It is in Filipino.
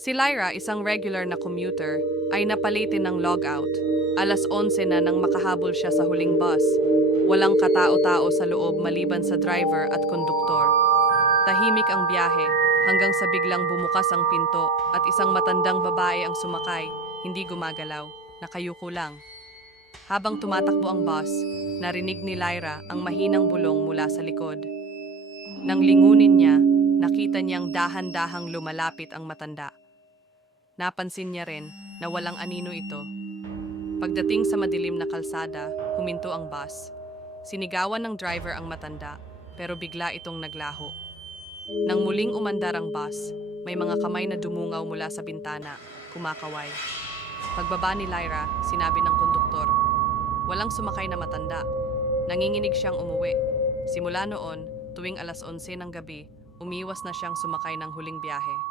Si Lyra, isang regular na commuter, ay napalitin ng logout. Alas 11 na nang makahabol siya sa huling bus. Walang katao-tao sa loob maliban sa driver at konduktor. Tahimik ang biyahe hanggang sa biglang bumukas ang pinto at isang matandang babae ang sumakay, hindi gumagalaw, nakayuko lang. Habang tumatakbo ang bus, narinig ni Lyra ang mahinang bulong mula sa likod. Nang lingunin niya, nakita niyang dahan-dahang lumalapit ang matanda. Napansin niya rin na walang anino ito. Pagdating sa madilim na kalsada, huminto ang bus. Sinigawan ng driver ang matanda, pero bigla itong naglaho. Nang muling umandar ang bus, may mga kamay na dumungaw mula sa bintana, kumakaway. Pagbaba ni Lyra, sinabi ng konduktor, walang sumakay na matanda. Nanginginig siyang umuwi. Simula noon, tuwing alas 11 ng gabi, umiwas na siyang sumakay ng huling biyahe.